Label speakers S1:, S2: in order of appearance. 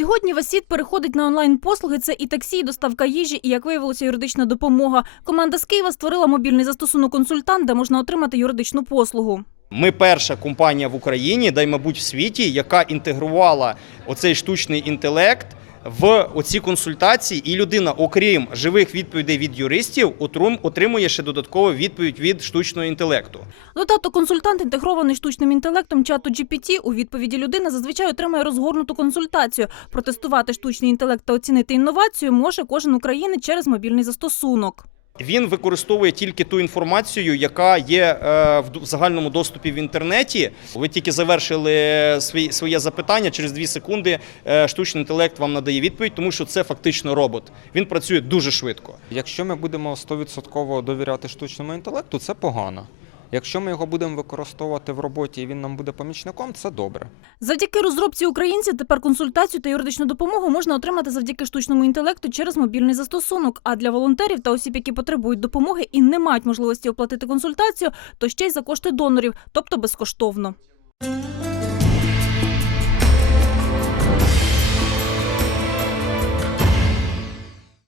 S1: Сьогодні Васіт переходить на онлайн послуги. Це і таксі, і доставка їжі, і як виявилося, юридична допомога. Команда з Києва створила мобільний застосунок консультант, де можна отримати юридичну послугу.
S2: Ми перша компанія в Україні, да й мабуть в світі, яка інтегрувала оцей штучний інтелект в оці консультації, і людина, окрім живих відповідей від юристів, отримує ще додаткову відповідь від штучного інтелекту.
S1: Додаток консультант інтегрований штучним інтелектом чату GPT. У відповіді людина зазвичай отримає розгорнуту консультацію. Протестувати штучний інтелект та оцінити інновацію може кожен українець через мобільний застосунок.
S2: Він використовує тільки ту інформацію, яка є е, в загальному доступі в інтернеті. Ви тільки завершили свої, своє запитання. Через дві секунди е, штучний інтелект вам надає відповідь, тому що це фактично робот. Він працює дуже швидко.
S3: Якщо ми будемо 100% довіряти штучному інтелекту, це погано. Якщо ми його будемо використовувати в роботі і він нам буде помічником, це добре.
S1: Завдяки розробці українців тепер консультацію та юридичну допомогу можна отримати завдяки штучному інтелекту через мобільний застосунок. А для волонтерів та осіб, які потребують допомоги і не мають можливості оплатити консультацію, то ще й за кошти донорів, тобто безкоштовно.